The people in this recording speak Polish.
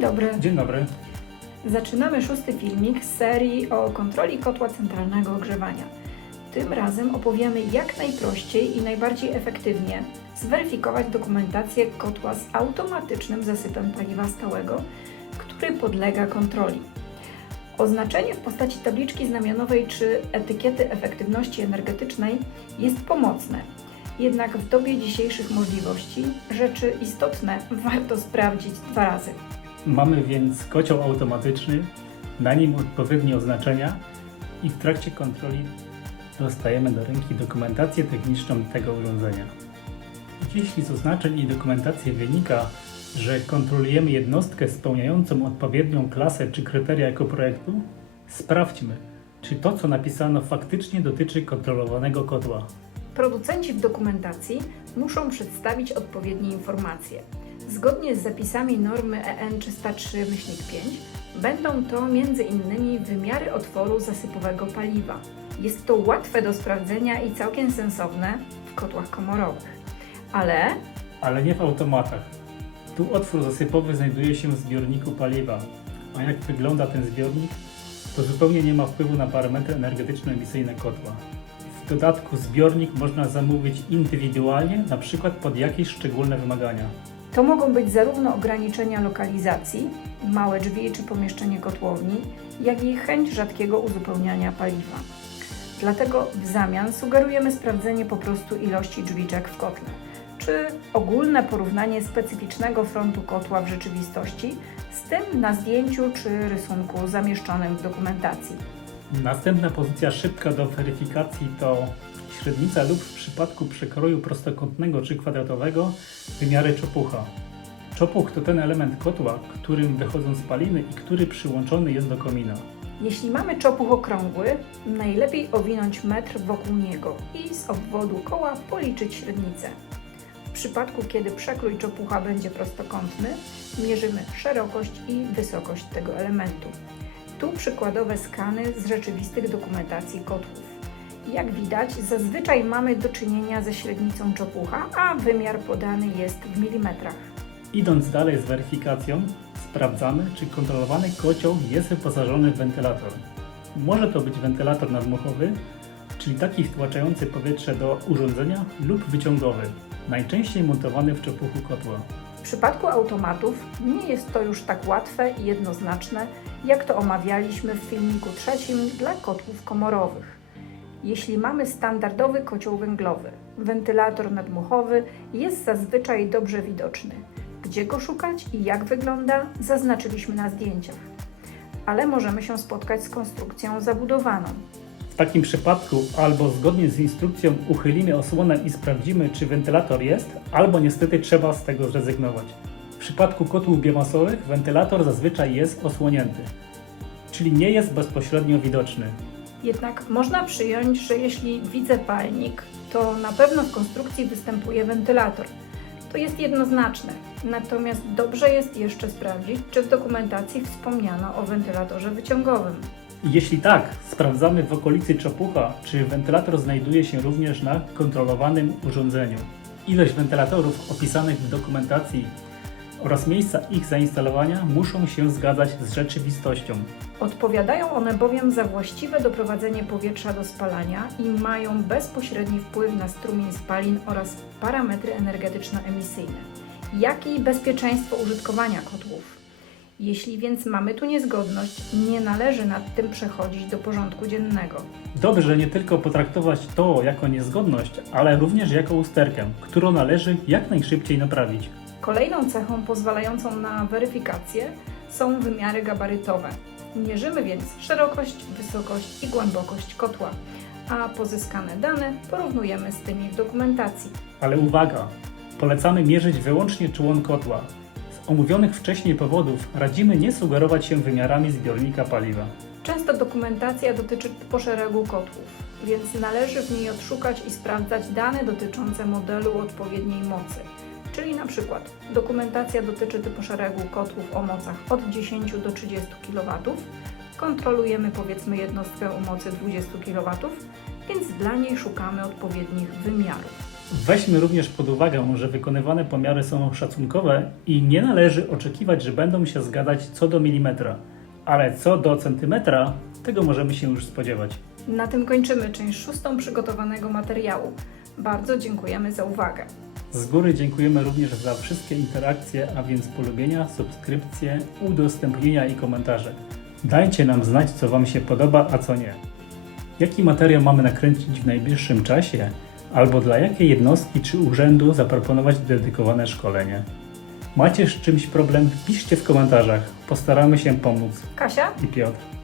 dobry. Dzień dobry. Zaczynamy szósty filmik z serii o kontroli kotła centralnego ogrzewania. Tym razem opowiemy jak najprościej i najbardziej efektywnie zweryfikować dokumentację kotła z automatycznym zasypem paliwa stałego, który podlega kontroli. Oznaczenie w postaci tabliczki znamionowej czy etykiety efektywności energetycznej jest pomocne. Jednak w dobie dzisiejszych możliwości rzeczy istotne warto sprawdzić dwa razy. Mamy więc kocioł automatyczny, na nim odpowiednie oznaczenia i w trakcie kontroli dostajemy do ręki dokumentację techniczną tego urządzenia. Jeśli z oznaczeń i dokumentacji wynika, że kontrolujemy jednostkę spełniającą odpowiednią klasę czy kryteria ekoprojektu, sprawdźmy, czy to, co napisano, faktycznie dotyczy kontrolowanego kotła. Producenci w dokumentacji muszą przedstawić odpowiednie informacje. Zgodnie z zapisami normy EN 303-5 będą to m.in. wymiary otworu zasypowego paliwa. Jest to łatwe do sprawdzenia i całkiem sensowne w kotłach komorowych. Ale ale nie w automatach. Tu otwór zasypowy znajduje się w zbiorniku paliwa, a jak wygląda ten zbiornik, to zupełnie nie ma wpływu na parametry energetyczno-emisyjne kotła. W dodatku zbiornik można zamówić indywidualnie, na przykład pod jakieś szczególne wymagania. To mogą być zarówno ograniczenia lokalizacji, małe drzwi czy pomieszczenie kotłowni, jak i chęć rzadkiego uzupełniania paliwa. Dlatego w zamian sugerujemy sprawdzenie po prostu ilości drzwiczek w kotle, czy ogólne porównanie specyficznego frontu kotła w rzeczywistości z tym na zdjęciu czy rysunku zamieszczonym w dokumentacji. Następna pozycja szybka do weryfikacji to średnica lub w przypadku przekroju prostokątnego czy kwadratowego wymiary czopucha. Czopuch to ten element kotła, którym wychodzą spaliny i który przyłączony jest do komina. Jeśli mamy czopuch okrągły, najlepiej owinąć metr wokół niego i z obwodu koła policzyć średnicę. W przypadku, kiedy przekrój czopucha będzie prostokątny, mierzymy szerokość i wysokość tego elementu. Tu przykładowe skany z rzeczywistych dokumentacji kotłów. Jak widać, zazwyczaj mamy do czynienia ze średnicą czopucha, a wymiar podany jest w milimetrach. Idąc dalej z weryfikacją, sprawdzamy, czy kontrolowany kocioł jest wyposażony w wentylator. Może to być wentylator nadmuchowy, czyli taki wtłaczający powietrze do urządzenia lub wyciągowy, najczęściej montowany w czopuchu kotła. W przypadku automatów nie jest to już tak łatwe i jednoznaczne, jak to omawialiśmy w filmiku trzecim dla kotłów komorowych. Jeśli mamy standardowy kocioł węglowy, wentylator nadmuchowy jest zazwyczaj dobrze widoczny. Gdzie go szukać i jak wygląda, zaznaczyliśmy na zdjęciach. Ale możemy się spotkać z konstrukcją zabudowaną. W takim przypadku albo zgodnie z instrukcją uchylimy osłonę i sprawdzimy, czy wentylator jest, albo niestety trzeba z tego zrezygnować. W przypadku kotłów biomasowych wentylator zazwyczaj jest osłonięty, czyli nie jest bezpośrednio widoczny. Jednak można przyjąć, że jeśli widzę palnik, to na pewno w konstrukcji występuje wentylator. To jest jednoznaczne. Natomiast dobrze jest jeszcze sprawdzić, czy w dokumentacji wspomniano o wentylatorze wyciągowym. Jeśli tak, sprawdzamy w okolicy czopucha, czy wentylator znajduje się również na kontrolowanym urządzeniu. Ilość wentylatorów opisanych w dokumentacji oraz miejsca ich zainstalowania muszą się zgadzać z rzeczywistością. Odpowiadają one bowiem za właściwe doprowadzenie powietrza do spalania i mają bezpośredni wpływ na strumień spalin oraz parametry energetyczno-emisyjne, jak i bezpieczeństwo użytkowania kotłów. Jeśli więc mamy tu niezgodność, nie należy nad tym przechodzić do porządku dziennego. Dobrze nie tylko potraktować to jako niezgodność, ale również jako usterkę, którą należy jak najszybciej naprawić. Kolejną cechą pozwalającą na weryfikację są wymiary gabarytowe. Mierzymy więc szerokość, wysokość i głębokość kotła, a pozyskane dane porównujemy z tymi w dokumentacji. Ale uwaga! Polecamy mierzyć wyłącznie człon kotła. Z omówionych wcześniej powodów radzimy nie sugerować się wymiarami zbiornika paliwa. Często dokumentacja dotyczy poszeregu kotłów, więc należy w niej odszukać i sprawdzać dane dotyczące modelu odpowiedniej mocy. Czyli na przykład dokumentacja dotyczy typoszeregu kotłów o mocach od 10 do 30 kW, kontrolujemy powiedzmy jednostkę o mocy 20 kW, więc dla niej szukamy odpowiednich wymiarów. Weźmy również pod uwagę, że wykonywane pomiary są szacunkowe i nie należy oczekiwać, że będą się zgadzać co do milimetra, ale co do centymetra, tego możemy się już spodziewać. Na tym kończymy część szóstą przygotowanego materiału. Bardzo dziękujemy za uwagę. Z góry dziękujemy również za wszystkie interakcje, a więc polubienia, subskrypcje, udostępnienia i komentarze. Dajcie nam znać, co Wam się podoba, a co nie. Jaki materiał mamy nakręcić w najbliższym czasie, albo dla jakiej jednostki czy urzędu zaproponować dedykowane szkolenie. Macie z czymś problem? Piszcie w komentarzach. Postaramy się pomóc. Kasia? I Piotr.